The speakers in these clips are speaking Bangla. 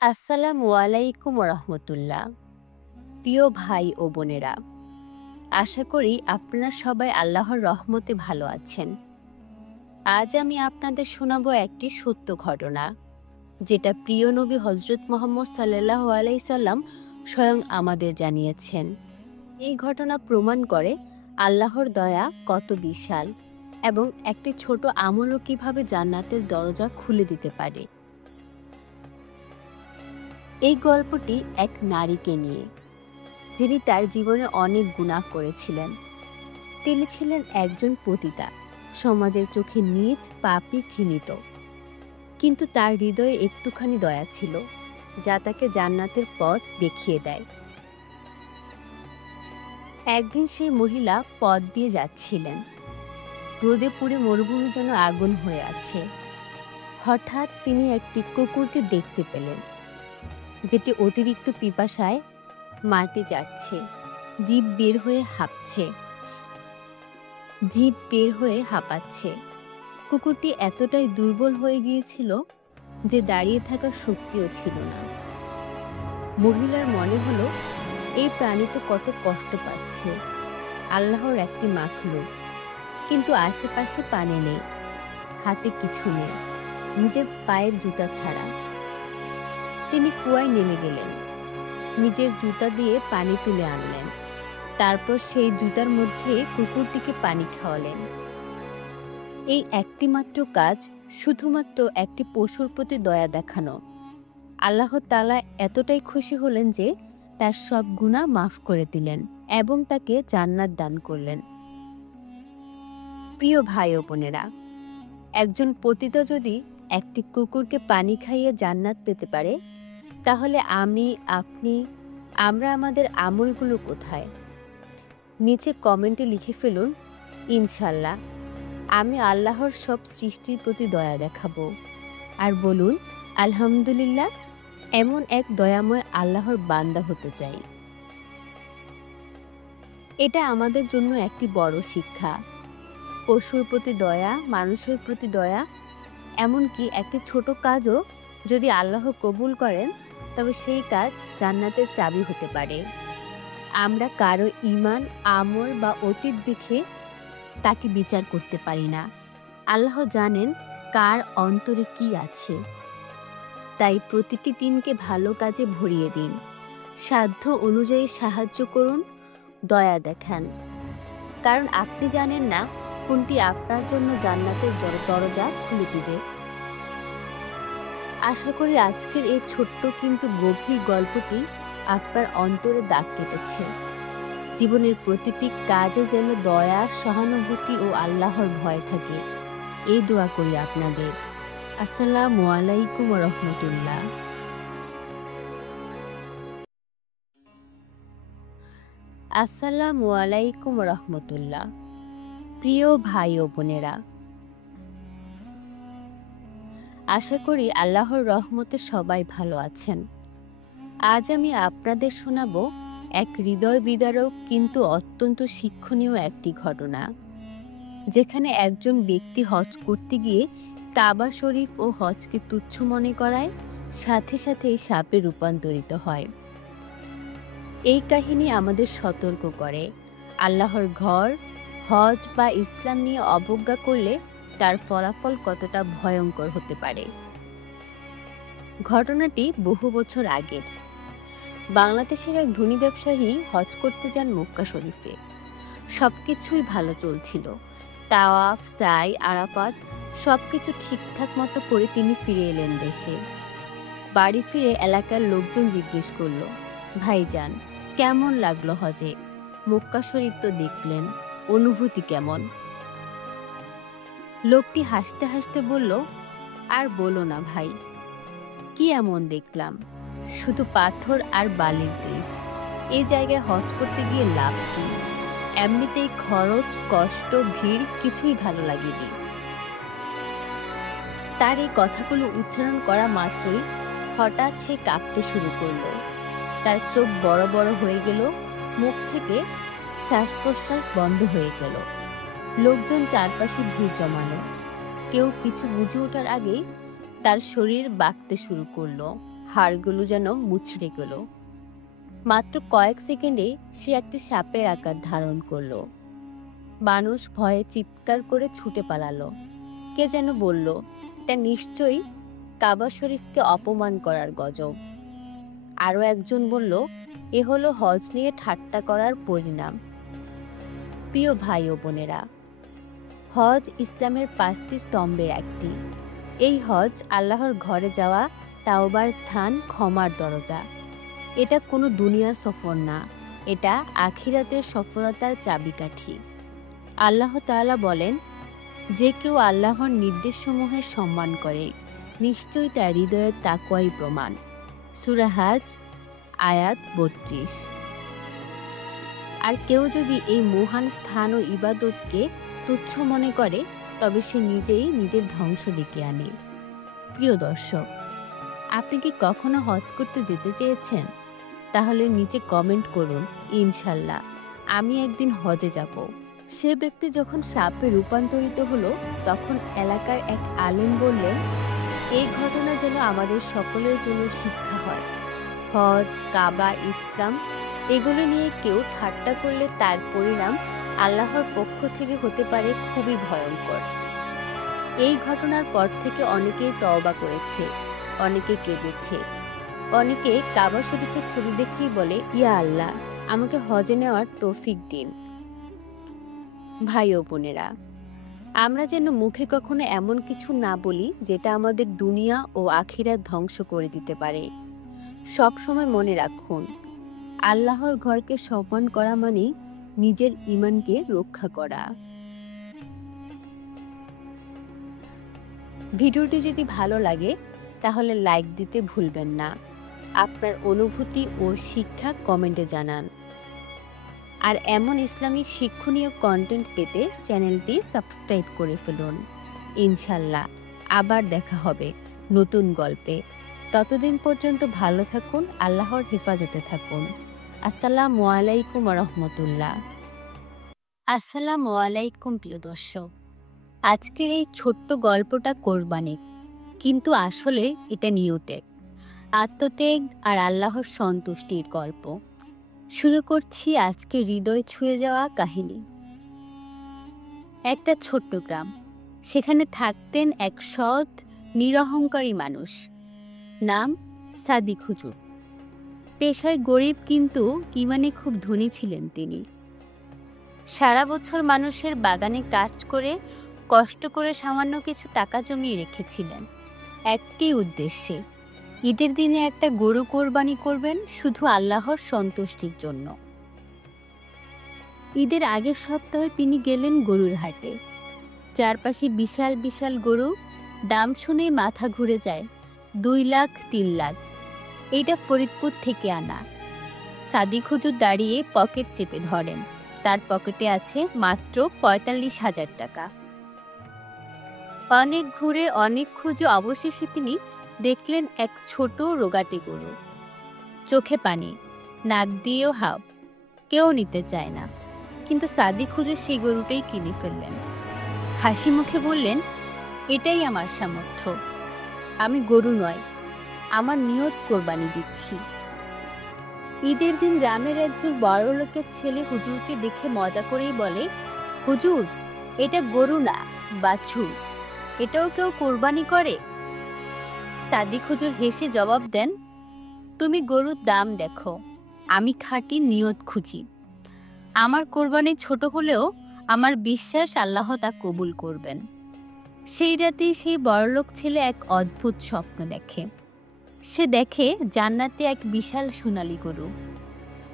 আসসালামু আলাইকুম রহমতুল্লাহ। প্রিয় ভাই ও বোনেরা, আশা করি আপনারা সবাই আল্লাহর রহমতে ভালো আছেন। আজ আমি আপনাদের শোনাবো একটি সত্য ঘটনা, যেটা প্রিয় নবী হজরত মুহাম্মদ সাল্লাল্লাহু আলাইহি সাল্লাম স্বয়ং আমাদের জানিয়েছেন। এই ঘটনা প্রমাণ করে আল্লাহর দয়া কত বিশাল এবং একটি ছোট আমলও কিভাবে জান্নাতের দরজা খুলে দিতে পারে। এই গল্পটি এক নারীকে নিয়ে, যিনি তার জীবনে অনেক গুনাহ করেছিলেন। তিনি ছিলেন একজন পতিতা, সমাজের চোখে নীচ, পাপী, ঘৃণিত। কিন্তু তার হৃদয়ে একটুখানি দয়া ছিল, যা তাকে জান্নাতের পথ দেখিয়ে দেয়। একদিন সেই মহিলা পথ দিয়ে যাচ্ছিলেন। রোদে পুড়ে মরুভূমি যেন আগুন হয়ে আছে। হঠাৎ তিনি একটি কুকুরকে দেখতে পেলেন, যেটি অতিরিক্ত পিপাসায় মাটি চাটছে, জিভ বের হয়ে হাঁপাচ্ছে। কুকুরটি এতটাই দুর্বল হয়ে গিয়েছিল যে দাঁড়িয়ে থাকার শক্তিও ছিল না। মহিলার মনে হলো, এই প্রাণী তো কত কষ্ট পাচ্ছে, আল্লাহর একটি মাখলুক, কিন্তু আশেপাশে পানি নেই, হাতে কিছু নেই, নিজের পায়ের জুতা ছাড়া। তিনি কুয়ায় নেমে গেলেন, নিজের জুতা দিয়ে পানি তুলে আনলেন, তারপর সেই জুতার মধ্যে কুকুরটিকে পানি খাওয়ালেন। এই একটি মাত্র কাজ, শুধুমাত্র একটি পশুর প্রতি দয়া দেখানো। আল্লাহ তাআলা এতটাই খুশি হলেন যে তার সব গুনাহ মাফ করে দিলেন এবং তাকে জান্নাত দান করলেন। প্রিয় ভাই ও বোনেরা, একজন পতিতা যদি একটি কুকুরকে পানি খাইয়ে জান্নাত পেতে পারে, তাহলে আমরা আমাদের আমলগুলো কোথায়? নিচে কমেন্টে লিখে ফেলুন, ইনশাল্লাহ আমি আল্লাহর সব সৃষ্টির প্রতি দয়া দেখাবো। আর বলুন, আলহামদুলিল্লাহ, এমন এক দয়াময় আল্লাহর বান্দা হতে চাই। এটা আমাদের জন্য একটি বড় শিক্ষা। পশুর প্রতি দয়া, মানুষের প্রতি দয়া, এমনকি একটি ছোট কাজও যদি আল্লাহ কবুল করেন, তবে সেই কাজ জান্নাতের চাবি হতে পারে। আমরা কারো ঈমান, আমল বা অতীত দেখে তাকে বিচার করতে পারি না। আল্লাহ জানেন কার অন্তরে কি আছে। তাই প্রতিটি দিনকে ভালো কাজে ভরিয়ে দিন, সাধ্য অনুযায়ী সাহায্য করুন, দয়া দেখান। কারণ আপনি জানেন না কোনটি আপনার জন্য জান্নাতের দরজা খুলে দিবে। আশা করি আজকের এই ছোট্ট কিন্তু গভীর গল্পটি আপনার অন্তরে দাগ কেটেছে। জীবনের প্রতিটি কাজে যেন দয়া, সহানুভূতি ও আল্লাহর ভয় থাকে। এই দোয়া করি আপনাদের। আসসালামু আলাইকুম রহমতুল্লাহ। আসসালামু আলাইকুম রহমতুল্লাহ। প্রিয় ভাই ও বোনেরা, আশা করি আল্লাহর রহমতে সবাই ভালো আছেন। আজ আমি আপনাদের শোনাবো এক হৃদয় বিদারক কিন্তু অত্যন্ত শিক্ষণীয় একটি ঘটনা, যেখানে একজন ব্যক্তি হজ করতে গিয়ে কাবা শরীফ ও হজকে তুচ্ছ মনে করায় সাথে সাথেই সাপে রূপান্তরিত হয়। এই কাহিনী আমাদের সতর্ক করে, আল্লাহর ঘর, হজ বা ইসলাম নিয়ে অবজ্ঞা করলে তার ফলাফল কতটা ভয়ঙ্কর হতে পারে। ঘটনাটি বহু বছর আগের। বাংলাদেশের এক ধনী ব্যবসায়ী হজ করতে যান মক্কা শরীফে। সবকিছুই ভালো চলছিল, তাওয়াফ, সাই, আরাফাত সবকিছু ঠিকঠাক মতো করে তিনি ফিরে এলেন দেশে। বাড়ি ফিরে এলাকার লোকজন জিজ্ঞেস করল, ভাইজান, কেমন লাগলো হজে? মক্কা শরীফ তো দেখলেন, অনুভূতি কেমন? লোকটি হাসতে হাসতে বলল, আর বলো না ভাই, কি এমন দেখলাম? শুধু পাথর আর বালির দেশ। এই জায়গায় হজ করতে গিয়ে লাভ কি? এমনিতেই খরচ, কষ্ট, ভিড় কিছুই ভালো লাগেনি। তার এই কথাগুলো উচ্চারণ করা মাত্রই হঠাৎ সে কাঁপতে শুরু করলো। তার চোখ বড় বড় হয়ে গেল, মুখ থেকে শ্বাস প্রশ্বাস বন্ধ হয়ে গেল। লোকজন চারপাশে ভিড় জমানো। কেউ কিছু বুঝে ওঠার আগেই তার শরীর বাঁকতে শুরু করলো, হাড়গুলো যেন মুচড়ে গেল। মাত্র কয়েক সেকেন্ডে সে একটি সাপের আকার ধারণ করলো। মানুষ ভয়ে চিৎকার করে ছুটে পালালো। কে যেন বলল, এটা নিশ্চয়ই কাবা শরীফকে অপমান করার গজব। আরও একজন বলল, এ হলো হজ নিয়ে ঠাট্টা করার পরিণাম। প্রিয় ভাই ও বোনেরা, হজ ইসলামের 5টি স্তম্ভের একটি। এই হজ আল্লাহর ঘরে যাওয়া, তাওবার স্থান, ক্ষমার দরজা। এটা কোনো দুনিয়ার সফর না, এটা আখিরাতের সফলতার চাবিকাঠি। আল্লাহ তাআলা বলেন, যে কেউ আল্লাহর নির্দেশসমূহের সম্মান করে নিশ্চয়ই তার হৃদয়ের তাকওয়াই প্রমাণ। সূরা হাজ আয়াত 32। আর কেউ যদি এই মহান স্থান ও ইবাদতকে তুচ্ছ মনে করে তবে সে নিজেই নিজের ধ্বংস ডেকে আনে। প্রিয় দর্শক, আপনি কি কখনো হজ করতে যেতে চেয়েছেন? তাহলে নিচে কমেন্ট করুন, ইনশাল্লাহ আমি একদিন হজে যাব। সে ব্যক্তি যখন সাপে রূপান্তরিত হলো তখন এলাকার এক আলেম বললেন, এই ঘটনা যেন আমাদের সকলের জন্য শিক্ষা হয়। হজ, কাবা, ইসলাম এগুলো নিয়ে কেউ ঠাট্টা করলে তার পরিণাম আল্লাহর পক্ষ থেকে হতে পারে খুবই ভয়ঙ্কর। এই ঘটনার পর থেকে অনেকেই তওবা করেছে, অনেকে কেঁদেছে, অনেকে কাবা শরীফের ছবি দেখেই বলে, ইয়া আল্লাহ, আমাকে হজে নেওয়ার তৌফিক দিন। ভাই ও বোনেরা, আমরা যেন মুখে কখনো এমন কিছু না বলি যেটা আমাদের দুনিয়া ও আখিরাত ধ্বংস করে দিতে পারে। সব সময় মনে রাখুন, আল্লাহর ঘরকে সম্মান করা মানে নিজের ঈমানকে রক্ষা করা। ভিডিওটি যদি ভালো লাগে তাহলে লাইক দিতে ভুলবেন না। আপনার অনুভূতি ও শিক্ষা কমেন্টে জানান। আর এমন ইসলামিক শিক্ষণীয় কন্টেন্ট পেতে চ্যানেলটি সাবস্ক্রাইব করে ফেলুন। ইনশাল্লাহ আবার দেখা হবে নতুন গল্পে। ততদিন পর্যন্ত ভালো থাকুন, আল্লাহর হেফাজতে থাকুন। আসসালামু আলাইকুম ওয়া রাহমাতুল্লাহ। আসসালামু আলাইকুম প্রিয় দর্শক, আজকের এই ছোট্ট গল্পটা কোরবানির, কিন্তু আসলে এটা নিয়তের, আত্মত্যাগ আর আল্লাহর সন্তুষ্টির গল্প। শুরু করছি আজকে হৃদয় ছুঁয়ে যাওয়া কাহিনী। একটা ছোট্ট গ্রাম, সেখানে থাকতেন এক সৎ নিরহংকারী মানুষ, নাম সাদিক হুজুর। পেশায় গরিব কিন্তু ঈমানে খুব ধনী ছিলেন তিনি। সারা বছর মানুষের বাগানে কাজ করে কষ্ট করে সামান্য কিছু টাকা জমিয়ে রেখেছিলেন একটি উদ্দেশ্যে, ঈদের দিনে একটা গরু কোরবানি করবেন শুধু আল্লাহর সন্তুষ্টির জন্য। ঈদের আগের সপ্তাহে তিনি গেলেন গরুর হাটে। চারপাশে বিশাল বিশাল গরু, দাম শুনে মাথা ঘুরে যায়। 2 লাখ 3 লাখ, এইটা ফরিদপুর থেকে আনা। সাদিক হুজুর দাঁড়িয়ে পকেট চেপে ধরেন, তার পকেটে আছে মাত্র 45,000 টাকা। অনেক ঘুরে অনেক খুঁজে অবশেষে তিনি দেখলেন এক ছোট রোগাটে গরু, চোখে পানি, নাক দিয়েও হাও, কেউ নিতে চায় না। কিন্তু সাদিক হুজুর সেই গরুটাই কিনে ফেললেন। হাসি মুখে বললেন, এটাই আমার সামর্থ্য, আমি গরু নয়, আমার নিয়ত কোরবানি দিচ্ছি। ঈদের দিন গ্রামের একজন বড় লোকের ছেলে হুজুরকে দেখে মজা করেই বলে, হুজুর, এটা গরু না, বাছুর, এটাও কেউ কোরবানি করে? সাদিক হুজুর হেসে জবাব দেন, তুমি গরুর দাম দেখো, আমি খাঁটি নিয়ত খুঁজি। আমার কোরবানি ছোট হলেও আমার বিশ্বাস আল্লাহ তা কবুল করবেন। সেই রাতেই সেই বড়লোক ছেলে এক অদ্ভুত স্বপ্ন দেখে। সে দেখে জান্নাতে এক বিশাল সোনালী গরু,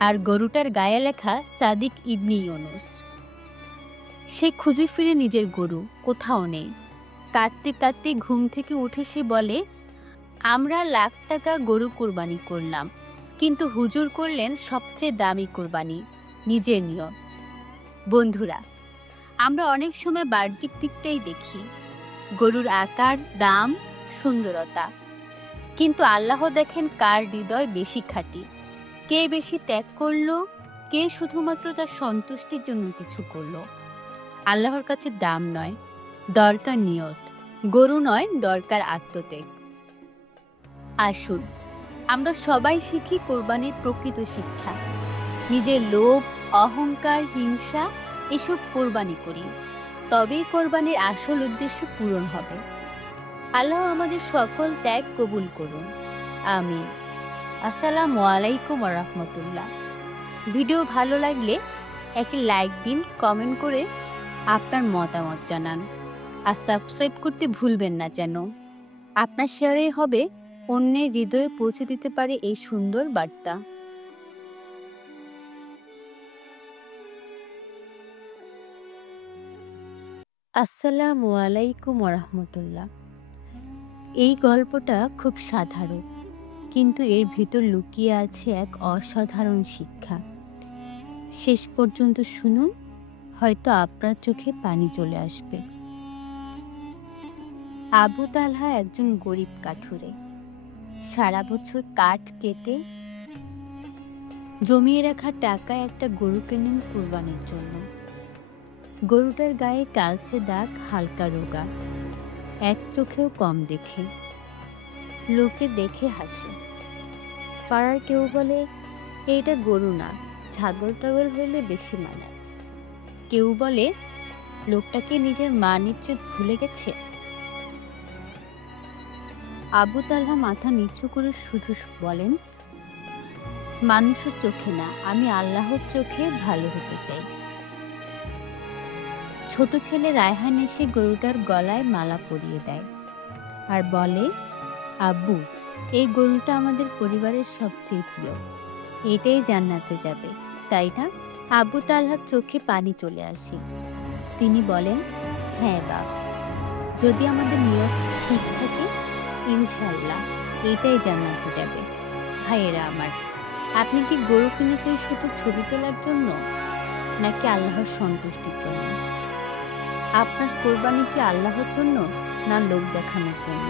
আর গরুটার গায়ে লেখা সাদিক ইবনে ইউনুস। সে খুঁজে ফিরে নিজের গরু, কোথাও নেই। কাঁদতে কাঁদতে ঘুম থেকে উঠে সে বলে, আমরা লাখ টাকা গরু কোরবানি করলাম, কিন্তু হুজুর করলেন সবচেয়ে দামি কোরবানি, নিজের নিয়ত। বন্ধুরা, আমরা অনেক সময় বাহ্যিক দিকটাই দেখি, গরুর আকার, দাম, সুন্দরতা, কিন্তু আল্লাহ দেখেন কার হৃদয় বেশি খাঁটি, কে বেশি ত্যাগ করলো, কে শুধুমাত্র তার সন্তুষ্টির জন্য কিছু করলো। আল্লাহর কাছে দাম নয়, দরকার নিয়ত, গরু নয়, দরকার আত্মত্যাগ। আসুন আমরা সবাই শিখি কোরবানির প্রকৃত শিক্ষা। নিজের লোভ, অহংকার, হিংসা এসব কোরবানি করি, তবেই কোরবানির আসল উদ্দেশ্য পূরণ হবে। আল্লাহ আমাদের সকল ত্যাগ কবুল করুন, আমিন। আসসালামু আলাইকুম ওয়া রাহমাতুল্লাহ। ভিডিও ভালো লাগলে একটি লাইক দিন, কমেন্ট করে আপনার মতামত জানান, আর সাবস্ক্রাইব করতে ভুলবেন না যেন। আপনার শেয়ারে হবে অন্যের হৃদয়ে পৌঁছে দিতে পারে এই সুন্দর বার্তা। আসসালামু আলাইকুম ওয়া রাহমাতুল্লাহ। এই গল্পটা খুব সাধারণ, কিন্তু এর ভিতর লুকিয়ে আছে এক অসাধারণ শিক্ষা। শেষ পর্যন্ত শুনুন, হয়তো আপনার চোখে পানি চলে আসবে। আবু তালহা একজন গরিব কাঠুরে। সারা বছর কাঠ কেটে জমিয়ে রাখা টাকায় একটা গরু কেনেন কুরবানির জন্য। গরুটার গায়ে কালচে দাগ, হালকা রোগা, এক চোখেও কম দেখে। লোকে দেখে হাসে। পাড়ার কেউ বলে এইটা গরু না, ছাগল টাগল হইলে বেশি মানায়। কেউ বলে লোকটাকে নিজের মান ইজ্জত ভুলে গেছে। আবু তালহা মাথা নিচু করে শুধু বলেন, মানুষের চোখে না, আমি আল্লাহর চোখে ভালো হতে চাই। ছোট ছেলে রায়হান এসে গরুটার গলায় মালা পরিয়ে দেয় আর বলে, আব্বু, এই গরুটা আমাদের পরিবারের সবচেয়ে প্রিয়, এটাই জান্নাতে যাবে, তাই না? আবু তালহার চোখে পানি চলে আসে। তিনি বলেন, হ্যাঁ বাপ, যদি আমাদের নিয়ত ঠিক থাকে ইনশাআল্লাহ এটাই জান্নাতে যাবে। ভাইয়েরা আমার, আপনি কি গরু কিনেছেন শুধু ছবি তোলার জন্য, নাকি আল্লাহর সন্তুষ্টির জন্য? আপনার কোরবানি কি আল্লাহর জন্য, না লোক দেখানোর জন্য?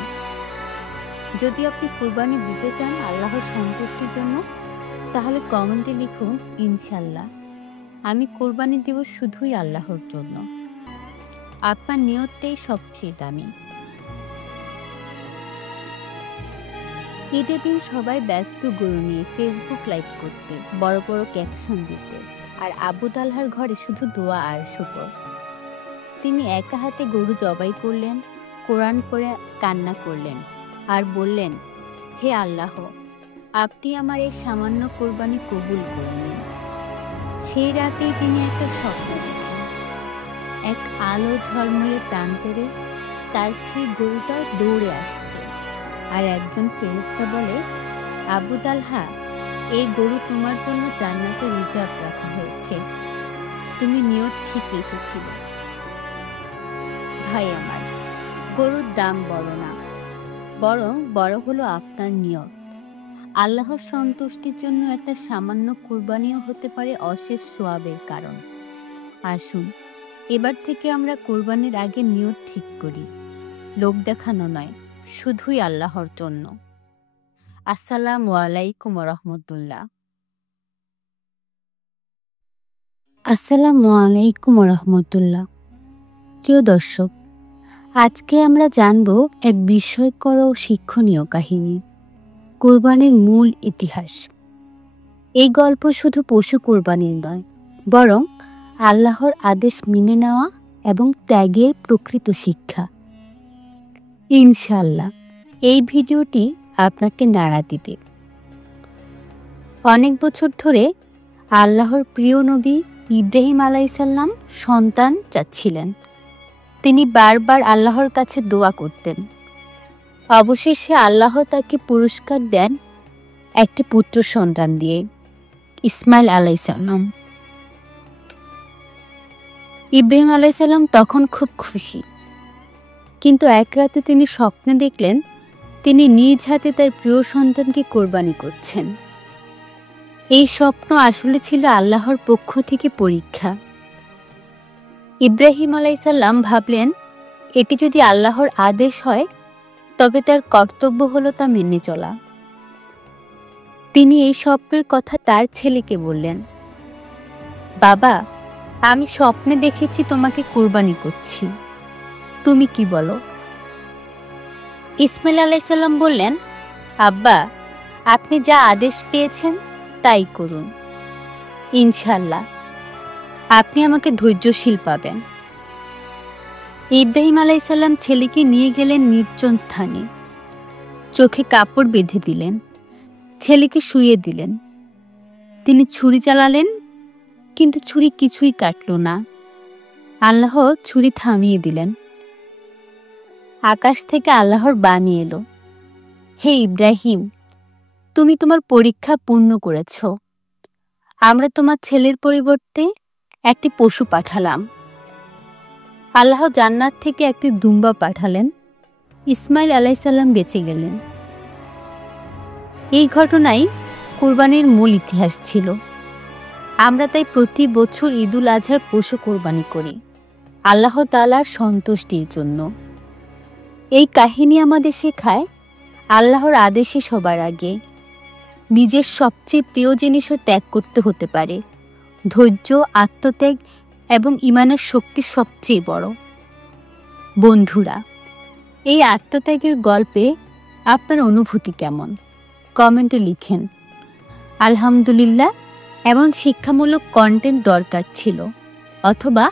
যদি আপনি কোরবানি দিতে চান আল্লাহর সন্তুষ্টির জন্য, তাহলে কমেন্টে লিখুন, ইনশাআল্লাহ আমি কোরবানি দেব শুধুই আল্লাহর জন্য। আপনার নিয়তটাই সবচেয়ে দামি। ঈদের দিন সবাই ব্যস্ত গরু নিয়ে ফেসবুক লাইভ করতে, বড় বড় ক্যাপশন দিতে, আর আবু তালহার ঘরে শুধু দোয়া আর শুকর। তিনি একা হাতে গরু জবাই করলেন, কোরআন পড়ে কান্না করলেন আর বললেন, হে আল্লাহ, আপনি আমার এই সামান্য কোরবানি কবুল করে নিন। সেই রাতেই তিনি একটা স্বপ্ন দেখেন। এক আলো ঝলমলে প্রান্তরে তার সেই গরুটা দৌড়ে আসছে, আর একজন ফেরেশতা বলে, আবু তালহা, এই গরু তোমার জন্য জান্নাতে রিজার্ভ রাখা হয়েছে, তুমি নিয়ত ঠিক রেখেছিলে। ভাই আমার, গরুর দাম বড় না, বরং বড় হলো আপনার নিয়ত। আল্লাহর সন্তুষ্টির জন্য একটা সামান্য কুরবানিও হতে পারে অশেষ সওয়াবের কারণ। আসুন এবার থেকে আমরা কোরবানির আগে নিয়ত ঠিক করি, লোক দেখানো নয়, শুধুই আল্লাহর জন্য। আসসালামু আলাইকুম ওয়া রাহমাতুল্লাহ। আসসালামু আলাইকুম ওয়া রাহমাতুল্লাহ। প্রিয় দর্শক, আজকে আমরা জানব এক বিস্ময়কর ও শিক্ষণীয় কাহিনী, কোরবানির মূল ইতিহাস। এই গল্প শুধু পশু কোরবানির নয়, বরং আল্লাহর আদেশ মেনে নেওয়া এবং ত্যাগের প্রকৃত শিক্ষা। ইনশাআল্লাহ এই ভিডিওটি আপনাকে নাড়া দিবে। অনেক বছর ধরে আল্লাহর প্রিয় নবী ইব্রাহিম আলাইসাল্লাম সন্তান চাচ্ছিলেন। তিনি বারবার আল্লাহর কাছে দোয়া করতেন। অবশেষে আল্লাহ তাকে পুরস্কার দেন একটি পুত্র সন্তান দিয়ে, ইসমাইল আলাইসাল্লাম। ইব্রাহিম আলাইসাল্লাম তখন খুব খুশি, কিন্তু এক রাতে তিনি স্বপ্নে দেখলেন তিনি নিজ হাতে তার প্রিয় সন্তানকে কোরবানি করছেন। এই স্বপ্ন আসলে ছিল আল্লাহর পক্ষ থেকে পরীক্ষা। ইব্রাহিম আলাইসাল্লাম ভাবলেন, এটি যদি আল্লাহর আদেশ হয় তবে তার কর্তব্য হলো তা মেনে চলা। তিনি এই স্বপ্নের কথা তার ছেলেকে বললেন, বাবা, আমি স্বপ্নে দেখেছি তোমাকে কুরবানি করছি, তুমি কি বলো? ইসমাইল আলাইসাল্লাম বললেন, আব্বা, আপনি যা আদেশ পেয়েছেন তাই করুন। ইনশাল্লাহ আপনি আমাকে ধৈর্যশীল পাবেন। ইব্রাহিম আলাইসাল্লাম ছেলেকে নিয়ে গেলেন নির্জন স্থানে। চোখে কাপড় বেঁধে দিলেন, ছেলেকে শুইয়ে দিলেন। তিনি ছুরি চালালেন, কিন্তু ছুরি কিছুই কাটল না। আল্লাহ ছুরি থামিয়ে দিলেন। আকাশ থেকে আল্লাহর বাণী এলো, হে ইব্রাহিম, তুমি তোমার পরীক্ষা পূর্ণ করেছ। আমরা তোমার ছেলের পরিবর্তে একটি পশু পাঠালাম। আল্লাহ জান্নাত থেকে একটি দুম্বা পাঠালেন। ইসমাইল আলাইসাল্লাম বেঁচে গেলেন। এই ঘটনাই কোরবানির মূল ইতিহাস ছিল। আমরা তাই প্রতি বছর ঈদুল আজহার পশু কোরবানি করি, আল্লাহ তাআলার সন্তুষ্টির জন্য। এই কাহিনী আমাদের শেখায় আল্লাহর আদেশে সবার আগে নিজের সবচেয়ে প্রিয় জিনিসও ত্যাগ করতে হতে পারে। ধৈর্য, আত্মত্যাগ এবং ঈমানের শক্তি সবচেয়ে বড়। বন্ধুরা, এই আত্মত্যাগের গল্পে আপনার অনুভূতি কেমন? কমেন্টে লিখেন। আলহামদুলিল্লাহ, এমন শিক্ষামূলক কন্টেন্ট দরকার ছিল। অথবা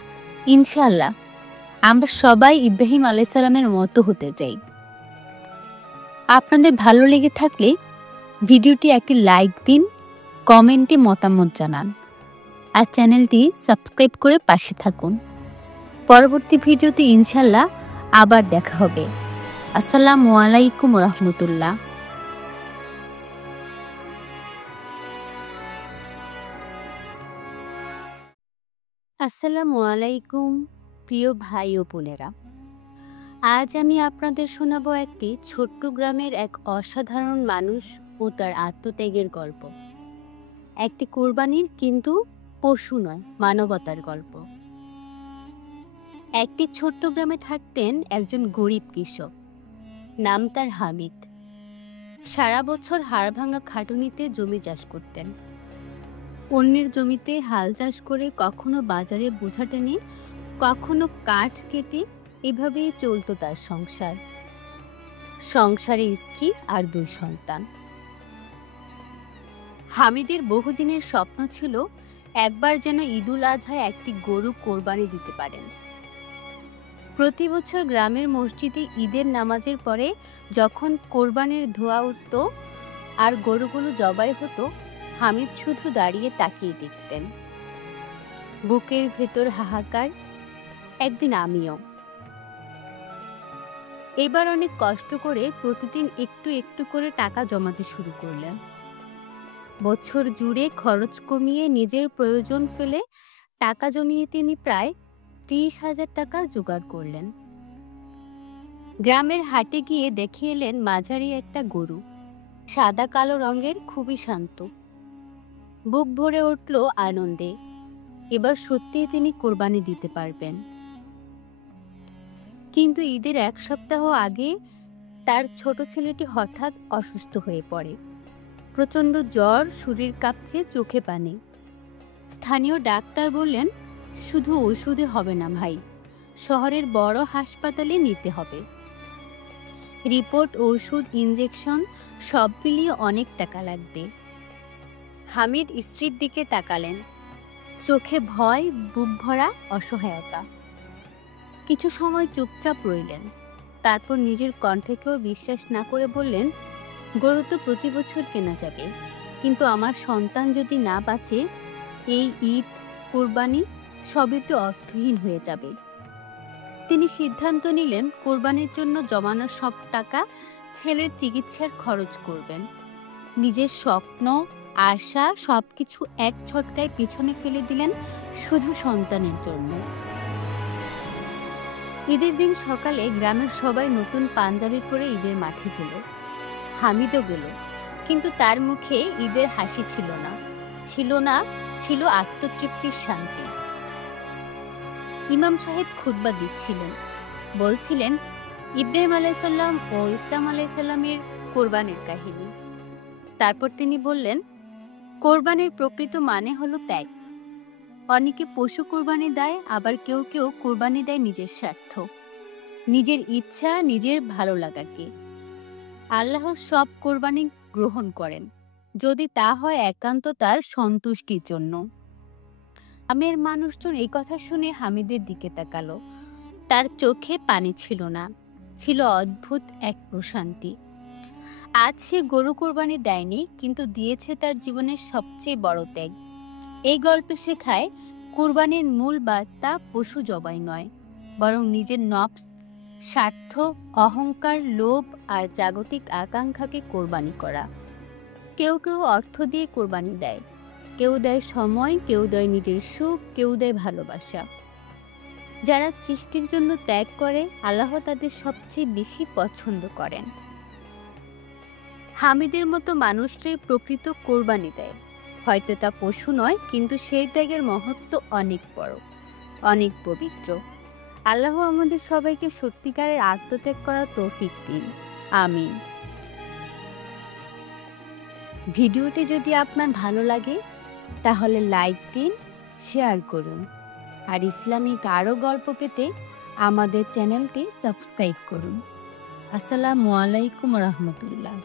ইনশাআল্লাহ আমরা সবাই ইব্রাহিম আলাইসাল্লামের মতো হতে চাই। আপনাদের ভালো লেগে থাকলে ভিডিওটি একটি লাইক দিন, কমেন্টে মতামত জানান, আর চ্যানেলটি সাবস্ক্রাইব করে পাশে থাকুন। পরবর্তী ভিডিওতে ইনশাআল্লাহ আবার দেখা হবে। আসসালামু আলাইকুম রাহমাতুল্লাহ। আসসালামু আলাইকুম প্রিয় ভাই ও বোনেরা, আজ আমি আপনাদের শোনাবো একটি ছোট্ট গ্রামের এক অসাধারণ মানুষ ও তার আত্মত্যাগের গল্প। একটি কোরবানির, কিন্তু পশু নয়, মানবতার গল্প। একটি ছোট্ট গ্রামে থাকতেন একজন গরিব কৃষক, নাম তার হামিদ। সারা বছর হাড়ভাঙা খাটুনিতে জমি চাষ করতেন। অন্যের জমিতে হাল চাষ করে কখনো বাজারে বোঝা টেনে, কখনো কাঠ কেটে, এভাবেই চলতো তার সংসার। সংসারে স্ত্রী আর 2 সন্তান। হামিদের বহুদিনের স্বপ্ন ছিল একবার যেন ঈদুল আজহায় একটি গরু কোরবানি দিতে পারেন। প্রতি বছর গ্রামের মসজিদে ঈদের নামাজের পরে যখন কোরবানির ধোঁয়া উঠত আর গরুগুলো জবাই হতো, হামিদ শুধু দাঁড়িয়ে তাকিয়ে দেখতেন। বুকের ভেতর হাহাকার। একদিন আমিও। এবার অনেক কষ্ট করে প্রতিদিন একটু একটু করে টাকা জমাতে শুরু করলেন। বছর জুড়ে খরচ কমিয়ে নিজের প্রয়োজন ফেলে টাকা জমিয়ে তিনি প্রায় 30,000 টাকা জোগাড় করলেন। গ্রামের হাটে গিয়ে দেখে এলেন মাঝারি একটা গরু, সাদা কালো রঙের, খুবই শান্ত। বুক ভরে উঠল আনন্দে। এবার সত্যিই তিনি কোরবানি দিতে পারবেন। কিন্তু ঈদের 1 সপ্তাহ আগে তার ছোট ছেলেটি হঠাৎ অসুস্থ হয়ে পড়ে। প্রচণ্ড জ্বর, শরীর কাঁপছে, চোখে পানি। স্থানীয় ডাক্তার বললেন, শুধু ওষুধে হবে না ভাই, শহরের বড় হাসপাতালে নিতে হবে। রিপোর্ট, ওষুধ, ইনজেকশন সব মিলিয়ে অনেক টাকা লাগবে। হামিদ স্ত্রীর দিকে তাকালেন, চোখে ভয়, বুক ভরা অসহায়তা। কিছু সময় চুপচাপ রইলেন। তারপর নিজের কণ্ঠকেও বিশ্বাস না করে বললেন, গরু তো প্রতি বছর কেনা যাবে, কিন্তু আমার সন্তান যদি না বাঁচে, এই ঈদ, কোরবানি সবই তো অর্থহীন হয়ে যাবে। তিনি সিদ্ধান্ত নিলেন কোরবানির জন্য জমানো সব টাকা ছেলের চিকিৎসার খরচ করবেন। নিজের স্বপ্ন, আশা সবকিছু এক ঝটকায় পিছনে ফেলে দিলেন শুধু সন্তানের জন্য। ঈদের দিন সকালে গ্রামের সবাই নতুন পাঞ্জাবি পরে ঈদের মাঠে গেল। হামিদও গেল, কিন্তু তার মুখে ঈদের হাসি ছিল না, ছিল আত্মতৃপ্তির শান্তি। ইমাম সাহেব খুতবা দিচ্ছিলেন, বলছিলেন ইব্রাহিম আলাইসাল্লাম ও ইসলাম আলাইসাল্লামের কোরবানির কাহিনী। তারপর তিনি বললেন, কোরবানির প্রকৃত মানে হলো ত্যাগ। অনেকে পশু কোরবানি দেয়, আবার কেউ কেউ কোরবানি দেয় নিজের স্বার্থ, নিজের ইচ্ছা, নিজের ভালো লাগাকে। আল্লাহ সব কোরবানি গ্রহণ করেন, যদি তা হয় একান্ত তার সন্তুষ্টির জন্য। গ্রামের মানুষজন এই কথা শুনে হামিদের দিকে তাকালো। তার চোখে পানি ছিল না, ছিল অদ্ভুত এক প্রশান্তি। আজ সে গরু কোরবানি দেয়নি, কিন্তু দিয়েছে তার জীবনের সবচেয়ে বড় ত্যাগ। এই গল্পে শেখায় কুরবানির মূল বার্তা পশু জবাই নয়, বরং নিজের নফস, স্বার্থ, অহংকার, লোভ আর জাগতিক আকাঙ্ক্ষাকে কোরবানি করা। কেউ কেউ অর্থ দিয়ে কোরবানি দেয়, কেউ দেয় সময়, কেউ দেয় নিজের সুখ, কেউ দেয় ভালোবাসা। যারা সৃষ্টির জন্য ত্যাগ করে, আল্লাহ তাদের সবচেয়ে বেশি পছন্দ করেন। হামিদের মতো মানুষরাই প্রকৃত কোরবানি দেয়। হয়তো তা পশু নয়, কিন্তু সেই ত্যাগের মহত্ব অনেক বড়, অনেক পবিত্র। আল্লাহ আমাদের সবাইকে সত্যিকারের আত্মত্যাগ করার তৌফিক দিন। আমিন। ভিডিওটি যদি আপনার ভালো লাগে তাহলে লাইক দিন, শেয়ার করুন, আর ইসলামিক আরও গল্প পেতে আমাদের চ্যানেলটি সাবস্ক্রাইব করুন। আসসালামু আলাইকুম রহমতুল্লাহ।